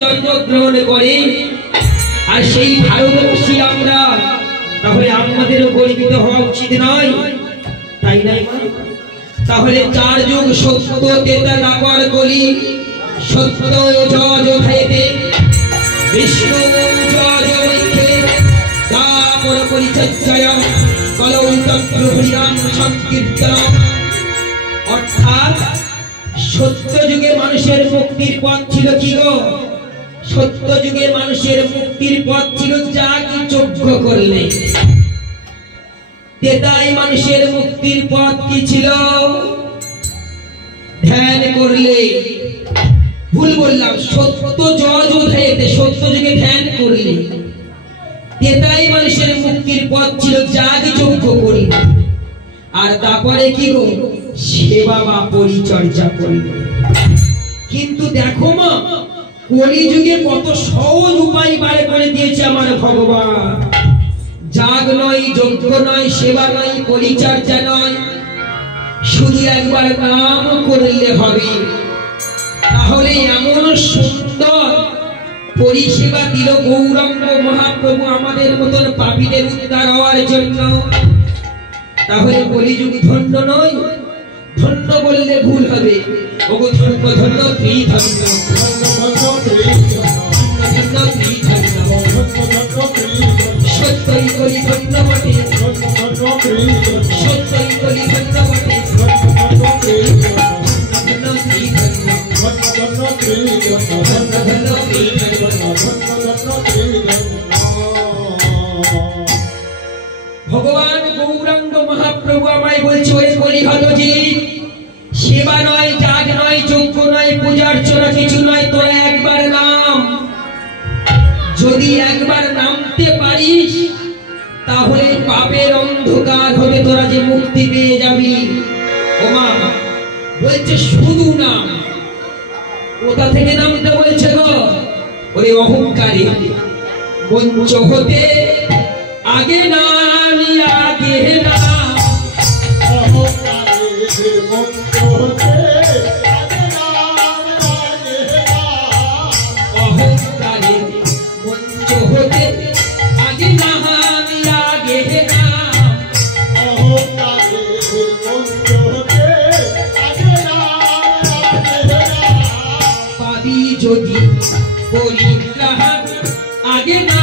জন্মগ্রহণ করে আর সেই ভারতবর্ষী আমরা, তাহলে আমাদেরও গর্বিত হওয়া উচিত নয়? তাই নাই? তাহলে চার যুগ সত্য তেতা দাপর কলি, সত্য যজ ভেদে বিষ্ণু যজ ঐক্যে দাপর পরিচর্যায় কলৌ তন্ত্র হরিনাম সংকীর্তন। অর্থাৎ সত্য যুগে মানুষের মুক্তির পথ ছিল কি গো? সত্য যুগে মানুষের মুক্তির পথ ছিল যা কি যজ্ঞ করলে। তেতাই মানুষের মুক্তির পথ কি ছিল? ধ্যান করলে। ভুল বললাম, সত্য যজ উঠাইতে সত্য যুগে ধ্যান করলে। তেতাই মানুষের মুক্তির পথ ছিল যা কি যজ্ঞ করি। আর তারপরে কি গো? সেবা বা পরিচর্যা করলে। কিন্তু দেখো মা, কলিযুগে কত সহজ উপায় বার করে দিয়েছে আমার ভগবান। যাগ নয়, যজ্ঞ নয়, সেবা নয়, পরিচর্যা নয়, শুধু একবার নাম করলে হবে। তাহলে এমন সুন্দর পরিষেবা দিল গৌরাঙ্গ মহাপ্রভু আমাদের মতন পাপীদের উদ্ধার হওয়ার জন্য। তাহলে কলিযুগ ধন্য নয়? ধন্য বললে ভুল হবে। ওগো ধন্য ধন্য ত্রি ধন্য, সত্যই কলি ধন্য বটে, সত্যই কলি ধন্য বটে, ভগবান গৌরাঙ্গ মহাপ্রভু আমায় বলছে, ওই কলি হলো জীব, সেবা নয়, যাগ নয়, যজ্ঞ নয়, পূজার চোরা কিছু নয়, তোরা একবার নাম। যদি একবার নামতে পারিস তাহলে পাপের অন্ধকার হবে, তোরা যে মুক্তি পেয়ে যাবি। ওমা বলছে শুধু নাম। কোথা থেকে নামতে বলছে গো? ওরে অহংকারী মঞ্চ হতে আগে না, আগে না, অহংকারী মঞ্চ হতে আগে না, আগে না, পাবি যদি পরিত্রাণ আগে না,